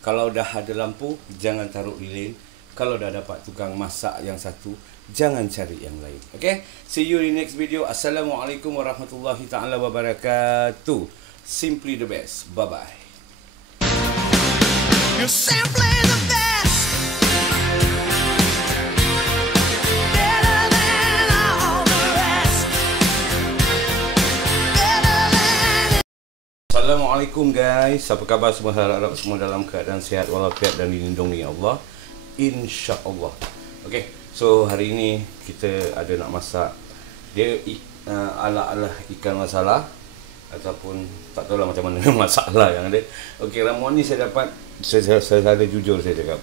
Kalau dah ada lampu, jangan taruh lilin. Kalau dah dapat tukang masak yang satu, jangan cari yang lain. Okay? See you in next video. Assalamualaikum warahmatullahi taala wabarakatuh. Simply the best. Bye-bye. You're simply the best. Better than all the rest. Better than... Assalamualaikum guys. Apa khabar semua? Harap semua dalam keadaan sihat walafiat dan dilindungi Allah, insya-Allah. Okey. So hari ini kita ada nak masak dia ala-ala ikan masala ataupun tak tahulah macam mana masalah yang ada. Okey, ramuan ni saya dapat, saya ada jujur saya cakap.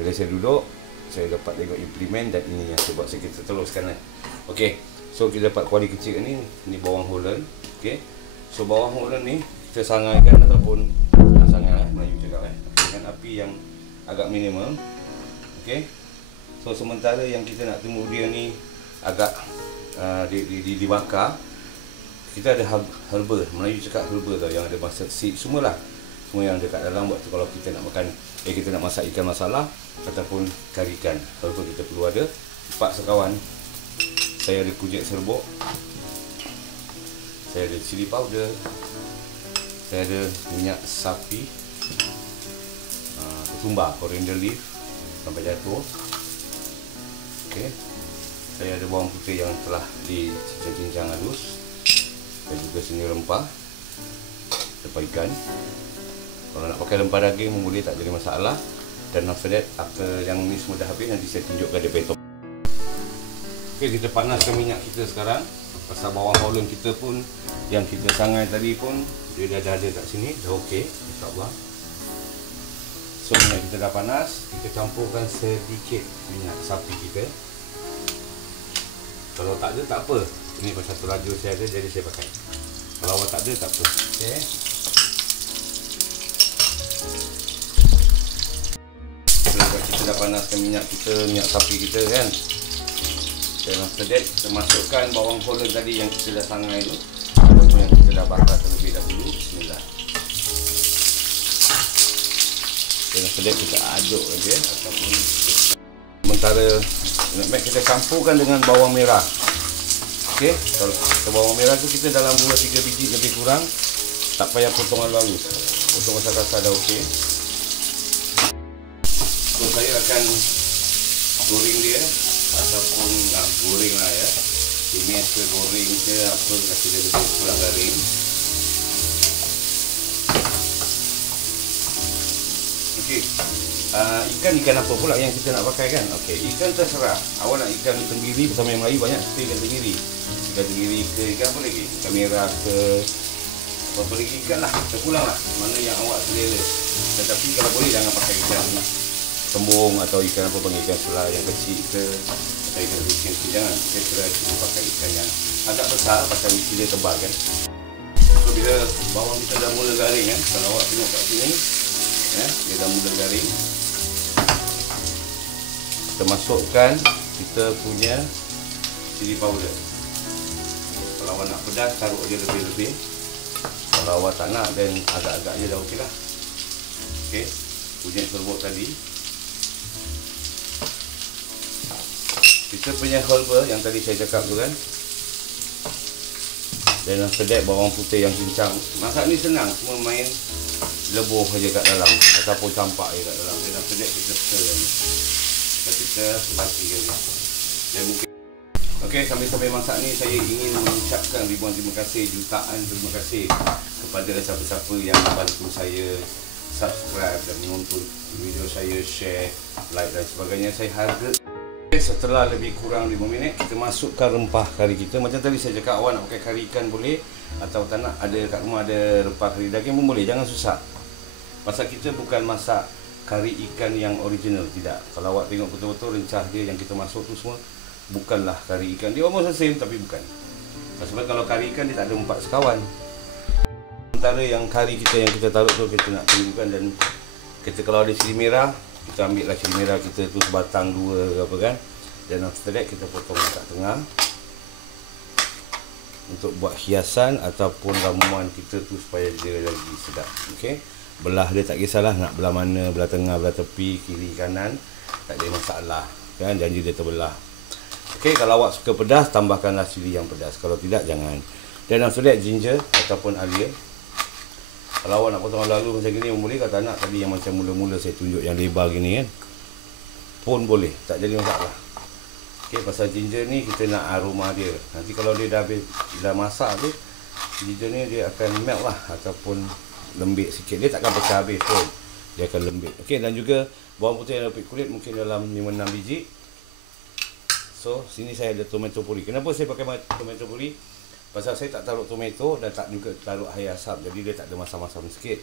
Bila saya duduk, saya dapat tengok implement dan ini yang saya buat. Kita teruskan lah. Okey. So kita dapat kuali kecil ni bawang Holland. Okey. So bawang Holland ni kita sangaikan ataupun sangai Melayu cakap dengan api yang agak minimal. Okey. So sementara yang kita nak tunggu dia ni agak dibakar, kita ada herba, Melayu cakap herba tau, yang ada mustard seed semualah. Semua yang dekat dalam buat tu kalau kita nak makan, kita nak masak ikan masala ataupun kari ikan. Herba kita perlu ada 4 sekawan. Saya ada kujik serbuk, saya ada cili powder, saya ada minyak sapi, ketumbar, coriander leaf sampai jatuh. Okey. Saya ada bawang putih yang telah dicincang-cincang halus. Dan juga sini rempah, rempah ikan. Kalau nak pakai rempah daging boleh, tak jadi masalah. Dan after that, after yang ni semua dah habis, nanti saya tunjukkan dia petop. Okey, kita panaskan minyak kita sekarang. Pasal bawang Holland kita pun yang kita sangai tadi pun dia dah ada kat sini, dah okey, insya-Allah. So minyak kita dah panas, kita campurkan sedikit minyak sapi kita. Kalau tak ada tak apa. Ini pasal teraju saya ada jadi saya pakai. Kalau awak tak ada tak apa. Okey. Kita dah panaskan minyak kita, minyak sapi kita kan. Dan after that kita masukkan bawang Holland tadi yang kita dah sangai tu. Ataupun yang kita dah bakar terlebih dahulu. Bismillah. Dan after that kita aduk saja ataupun sementara kita campurkan dengan bawang merah. Okey, kalau bawang merah tu kita dalam 2-3 biji lebih kurang. Tak payah potong halus. Potong kasar-kasar dah okey. So saya akan goreng dia ataupun goreng lah ya. Tumis ke goreng ke apa, kasi dia lebih kurang garing. Okey. Ikan apa pula yang kita nak pakai kan? Okey, ikan terserah. Awak nak ikan tenggiri, bersama yang Melayu banyak ikan tenggiri. Ikan tenggiri ke ikan apa lagi? Ikan merah ke apa lagi ikan lah. Terpulang lah. Mana yang awak selera. Tetapi kalau boleh jangan pakai ikan tembung atau ikan apa panggil, ikan selah yang kecil ke atau ikan kecil. Jangan. Saya kira cuma pakai ikan yang agak besar pasal isi dia tebal kan. So bila bawang kita dah mula garing kan, kalau awak tengok kat sini ya, dia dah mula garing. Kita masukkan kita punya cili powder. Kalau awak nak pedas, taruh dia lebih-lebih. Kalau awak tak nak, dan agak-agak je dah okey lah. Okey, kunyit serbuk tadi. Kita punya herba yang tadi saya cakap tu kan. Dan after that, bawang putih yang cincang. Masak ni senang, semua main lebuh saja kat dalam ataupun campak je kat dalam. Dan after that, kita stir lagi. Kita matikan dia. Dan mungkin okey, sambil-sambil masak ni saya ingin mengucapkan ribuan terima kasih, jutaan terima kasih kepada siapa-siapa yang membantu saya subscribe dan menonton video saya, share, like dan sebagainya. Saya harga. Setelah lebih kurang 5 minit, kita masukkan rempah kari kita. Macam tadi saya cakap, awak nak pakai kari ikan boleh, atau tak nak ada kat rumah ada rempah kari daging pun boleh. Jangan susah. Pasal kita bukan masak kari ikan yang original, tidak. Kalau awak tengok betul-betul rencah dia yang kita masuk tu semua bukanlah kari ikan. Dia almost the same tapi bukan. Sebab kalau kari ikan dia tak ada 4 sekawan. Sementara yang kari kita yang kita taruh tu kita nak tunggukan, dan kita kalau ada cili merah, kita ambil lah cili merah kita tu sebatang 2 apa kan. Dan after that kita potong kat tengah untuk buat hiasan ataupun ramuan kita tu supaya dia lagi sedap. Okey. belah dia tak kisahlah nak belah mana, belah tengah, belah tepi, kiri, kanan, tak ada masalah kan, janji dia terbelah. Okey, kalau awak suka pedas, tambahkanlah cili yang pedas. Kalau tidak, jangan. Dan after that, ginger ataupun alia. Kalau awak nak potong lalu macam gini boleh, kalau tak nak tadi yang macam mula-mula saya tunjuk yang lebar gini kan, pun boleh, tak jadi masalah. Okey, pasal ginger ni kita nak aroma dia. Nanti kalau dia dah masak tu, ginger ni dia akan melt lah ataupun lembik sikit. Dia takkan pecah habis pun, dia akan lembik. Okey, dan juga bawang putih dan lapis kulit mungkin dalam 5-6 biji. So, sini saya ada tomato puri. Kenapa saya pakai tomato puri? Pasal saya tak taruh tomato dan tak juga taruh air asam. Jadi dia tak ada masam-masam sikit.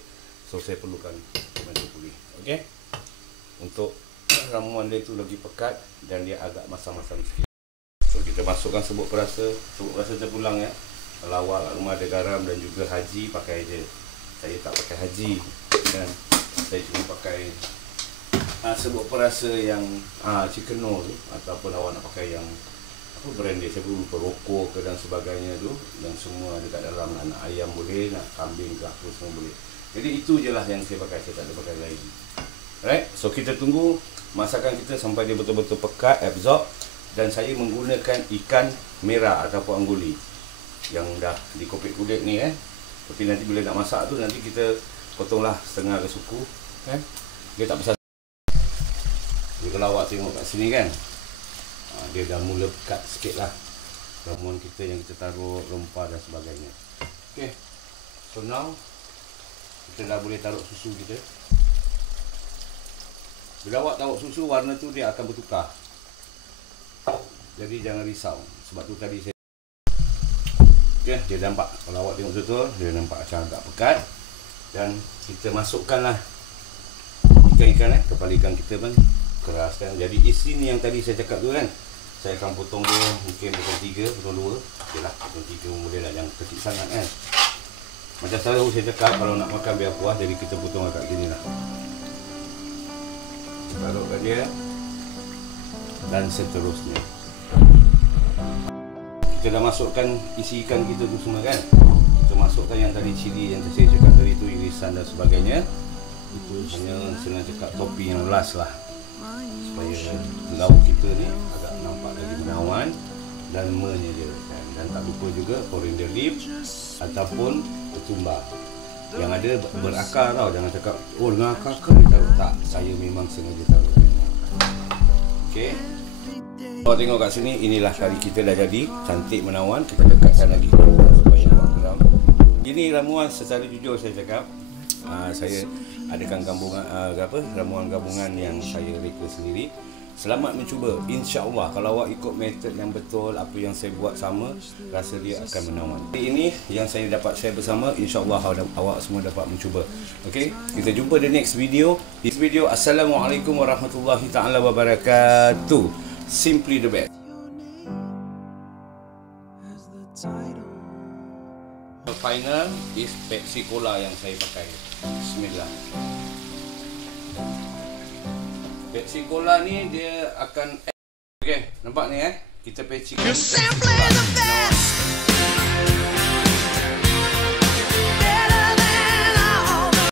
So, saya perlukan tomato puri. Okey? Untuk ramuan dia tu lagi pekat dan dia agak masam-masam sikit. So, kita masukkan serbuk perasa. Serbuk perasa terpulang ya. Kalau awak kat rumah ada garam dan juga haji, pakai je. Saya tak pakai haji. Dan saya cuma pakai serbuk perasa yang Chicano tu, ataupun awak nak pakai yang apa brand dia, saya pun lupa, Roko ke dan sebagainya tu, dan semua dekat dalam. Nak ayam boleh, nak kambing ke apa semua boleh. Jadi itu je lah yang saya pakai, saya tak ada pakai lagi. Alright, so kita tunggu masakan kita sampai dia betul-betul pekat, absorb. Dan saya menggunakan ikan merah ataupun angguli yang dah dikopek kulit ni Tapi nanti bila nak masak tu, nanti kita potonglah setengah ke suku dia tak besar. Jadi kalau awak tengok kat sini kan, dia dah mula pekat sikit lah ramuan kita yang kita taruh rempah dan sebagainya. Okay, so now kita dah boleh taruh susu kita. Bila awak taruh susu, warna tu dia akan bertukar. Jadi jangan risau. Sebab tu tadi saya dia nampak, kalau awak tengok betul, dia nampak macam agak pekat. Dan kita masukkanlah ikan-ikan kepala ikan kita pun keras kan. Jadi isi ni yang tadi saya cakap tu kan, saya akan potong dia mungkin potong 3, potong 2. Okeylah, potong 3 boleh lah, jangan kecil sangat kan. Macam selalu saya cakap, kalau nak makan biar puas, jadi kita potong agak gini lah. Taruhkan dia dan seterusnya. Kita dah masukkan isi ikan kita tu semua kan. Kita masukkan yang tadi cili yang saya cakap tadi tu, irisan dan sebagainya. Itu hanya senang cakap topping yang last lah, supaya lauk kita ni agak nampak lagi menawan dan menyederakan. Dan tak lupa juga coriander leaf ataupun ketumbar yang ada berakar tau. Jangan cakap, oh dengan akar ke dia taruh. Tak, saya memang sengaja taruh. Okey, kalau tengok kat sini, inilah kari kita dah jadi cantik menawan. Kita dekatkan lagi supaya awak geram. Ini ramuan secara jujur saya cakap, saya adakan gabungan ramuan gabungan yang saya reka sendiri. Selamat mencuba. InsyaAllah kalau awak ikut metod yang betul, apa yang saya buat sama, rasa dia akan menawan. Ini yang saya dapat share bersama. InsyaAllah awak semua dapat mencuba. Okey, kita jumpa di next video. This video, Assalamualaikum warahmatullahi taala wabarakatuh. Simply the best. The final is Pepsi Cola yang saya pakai. Bismillah. Pepsi Cola ni dia akan, okey, nampak ni kita Pepsi Cola.